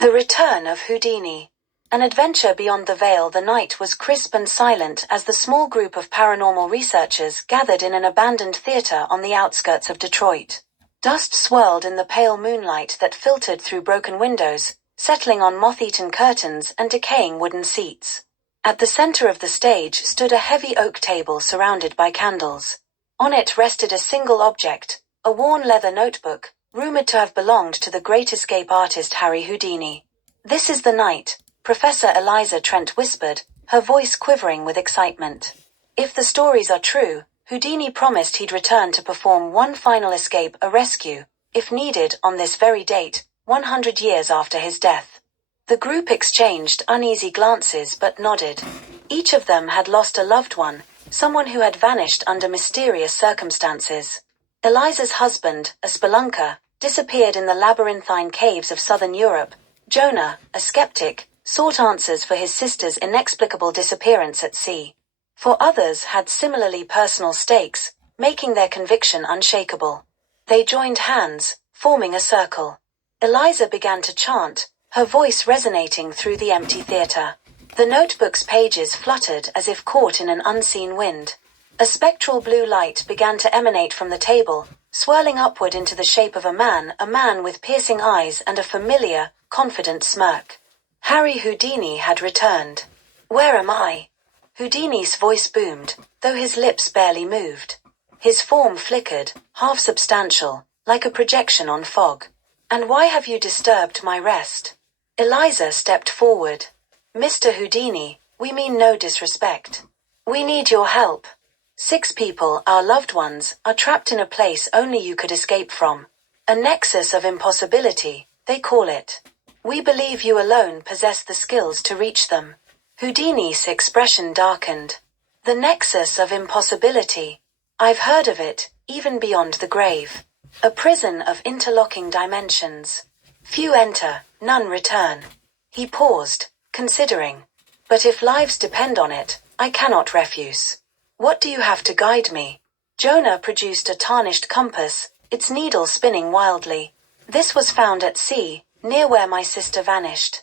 The Return of Houdini. An adventure beyond the veil. The night was crisp and silent as the small group of paranormal researchers gathered in an abandoned theater on the outskirts of Detroit. Dust swirled in the pale moonlight that filtered through broken windows, settling on moth-eaten curtains and decaying wooden seats. At the center of the stage stood a heavy oak table surrounded by candles. On it rested a single object, a worn leather notebook, rumored to have belonged to the great escape artist Harry Houdini. "This is the night," Professor Eliza Trent whispered, her voice quivering with excitement. If the stories are true, Houdini promised he'd return to perform one final escape, a rescue, if needed, on this very date, 100 years after his death. The group exchanged uneasy glances but nodded. Each of them had lost a loved one, someone who had vanished under mysterious circumstances. Eliza's husband, a spelunker, disappeared in the labyrinthine caves of southern Europe. Jonah, a skeptic, sought answers for his sister's inexplicable disappearance at sea. For others had similarly personal stakes, making their conviction unshakable. They joined hands, forming a circle. Eliza began to chant, her voice resonating through the empty theater. The notebook's pages fluttered as if caught in an unseen wind. A spectral blue light began to emanate from the table, swirling upward into the shape of a man with piercing eyes and a familiar, confident smirk. Harry Houdini had returned. "Where am I?" Houdini's voice boomed, though his lips barely moved. His form flickered, half substantial, like a projection on fog. "And why have you disturbed my rest?" Eliza stepped forward. "Mr. Houdini, we mean no disrespect. We need your help. 6 people, our loved ones, are trapped in a place only you could escape from. A nexus of impossibility, they call it. We believe you alone possess the skills to reach them." Houdini's expression darkened. "The nexus of impossibility. I've heard of it, even beyond the grave. A prison of interlocking dimensions. Few enter, none return." He paused, considering. "But if lives depend on it, I cannot refuse. What do you have to guide me?" Jonah produced a tarnished compass, its needle spinning wildly. "This was found at sea, near where my sister vanished.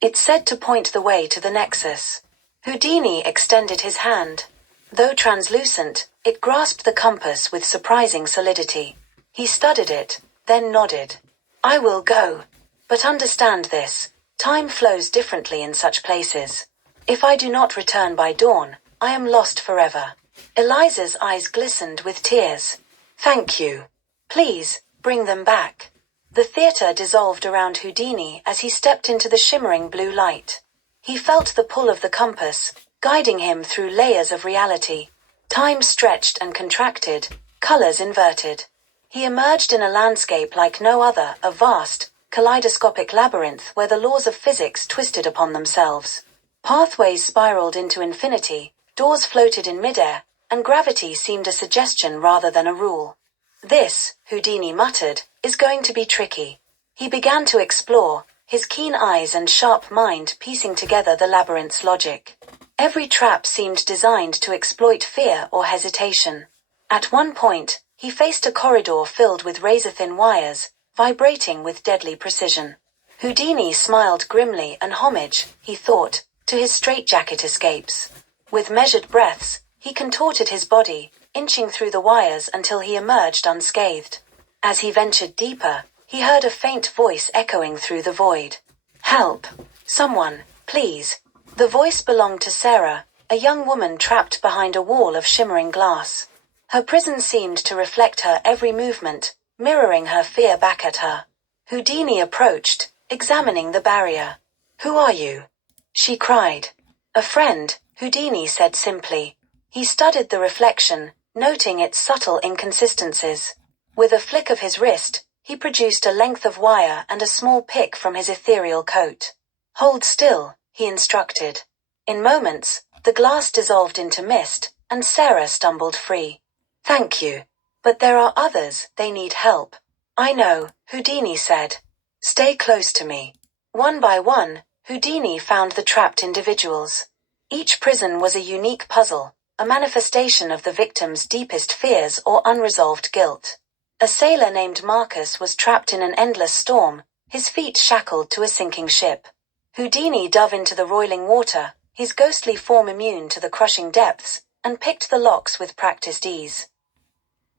It's said to point the way to the nexus." Houdini extended his hand. Though translucent, it grasped the compass with surprising solidity. He studied it, then nodded. "I will go. But understand this, time flows differently in such places. If I do not return by dawn, I am lost forever." Eliza's eyes glistened with tears. "Thank you. Please, bring them back." The theater dissolved around Houdini as he stepped into the shimmering blue light. He felt the pull of the compass, guiding him through layers of reality. Time stretched and contracted, colors inverted. He emerged in a landscape like no other, a vast, kaleidoscopic labyrinth where the laws of physics twisted upon themselves. Pathways spiraled into infinity, doors floated in midair, and gravity seemed a suggestion rather than a rule. "This," Houdini muttered, "is going to be tricky." He began to explore, his keen eyes and sharp mind piecing together the labyrinth's logic. Every trap seemed designed to exploit fear or hesitation. At one point, he faced a corridor filled with razor-thin wires, vibrating with deadly precision. Houdini smiled grimly, an homage, he thought, to his straitjacket escapes. With measured breaths, he contorted his body, inching through the wires until he emerged unscathed. As he ventured deeper, he heard a faint voice echoing through the void. "Help! Someone, please." The voice belonged to Sarah, a young woman trapped behind a wall of shimmering glass. Her prison seemed to reflect her every movement, mirroring her fear back at her. Houdini approached, examining the barrier. "Who are you?" she cried. "A friend," Houdini said simply. He studied the reflection, noting its subtle inconsistencies. With a flick of his wrist, he produced a length of wire and a small pick from his ethereal coat. "Hold still," he instructed. In moments, the glass dissolved into mist, and Sarah stumbled free. "Thank you. But there are others, they need help." "I know," Houdini said. "Stay close to me." One by one, Houdini found the trapped individuals. Each prison was a unique puzzle, a manifestation of the victim's deepest fears or unresolved guilt. A sailor named Marcus was trapped in an endless storm, his feet shackled to a sinking ship. Houdini dove into the roiling water, his ghostly form immune to the crushing depths, and picked the locks with practiced ease.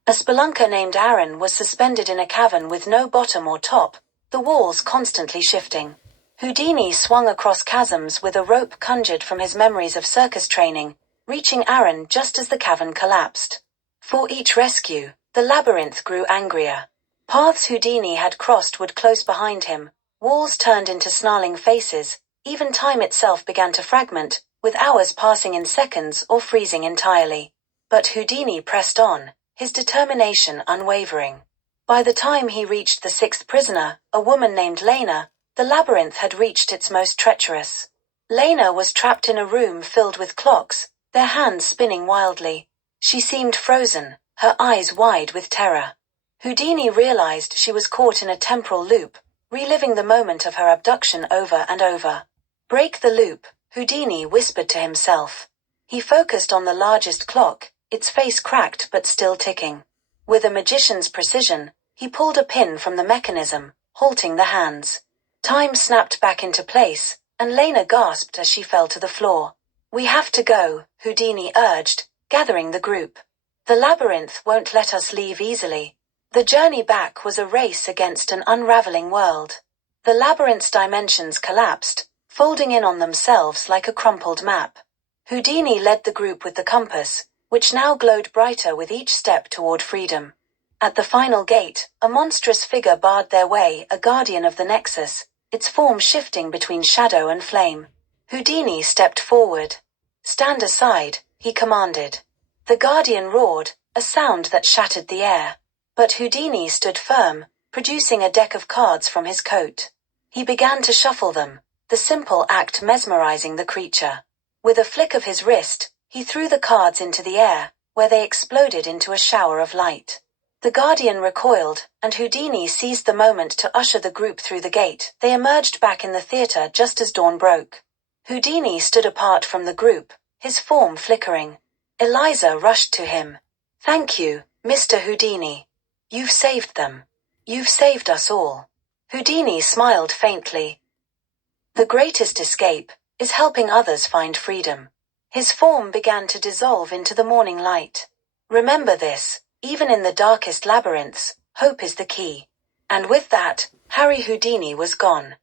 A spelunker named Aaron was suspended in a cavern with no bottom or top, the walls constantly shifting. Houdini swung across chasms with a rope conjured from his memories of circus training, reaching Aaron just as the cavern collapsed. For each rescue, the labyrinth grew angrier. Paths Houdini had crossed would close behind him, walls turned into snarling faces, even time itself began to fragment, with hours passing in seconds or freezing entirely. But Houdini pressed on, his determination unwavering. By the time he reached the sixth prisoner, a woman named Lena, the labyrinth had reached its most treacherous. Lena was trapped in a room filled with clocks, their hands spinning wildly. She seemed frozen, her eyes wide with terror. Houdini realized she was caught in a temporal loop, reliving the moment of her abduction over and over. Break the loop, Houdini whispered to himself. He focused on the largest clock, its face cracked but still ticking. With a magician's precision, he pulled a pin from the mechanism, halting the hands. Time snapped back into place, and Lena gasped as she fell to the floor. We have to go, Houdini urged, gathering the group. The labyrinth won't let us leave easily. The journey back was a race against an unraveling world. The labyrinth's dimensions collapsed, folding in on themselves like a crumpled map. Houdini led the group with the compass, which now glowed brighter with each step toward freedom. At the final gate, a monstrous figure barred their way, a guardian of the Nexus, its form shifting between shadow and flame. Houdini stepped forward. Stand aside, he commanded. The guardian roared, a sound that shattered the air. But Houdini stood firm, producing a deck of cards from his coat. He began to shuffle them, the simple act mesmerizing the creature. With a flick of his wrist, he threw the cards into the air, where they exploded into a shower of light. The guardian recoiled, and Houdini seized the moment to usher the group through the gate. They emerged back in the theater just as dawn broke. Houdini stood apart from the group, his form flickering. Eliza rushed to him. Thank you, Mr. Houdini. You've saved them. You've saved us all. Houdini smiled faintly. The greatest escape is helping others find freedom. His form began to dissolve into the morning light. Remember this, even in the darkest labyrinths, hope is the key. And with that, Harry Houdini was gone.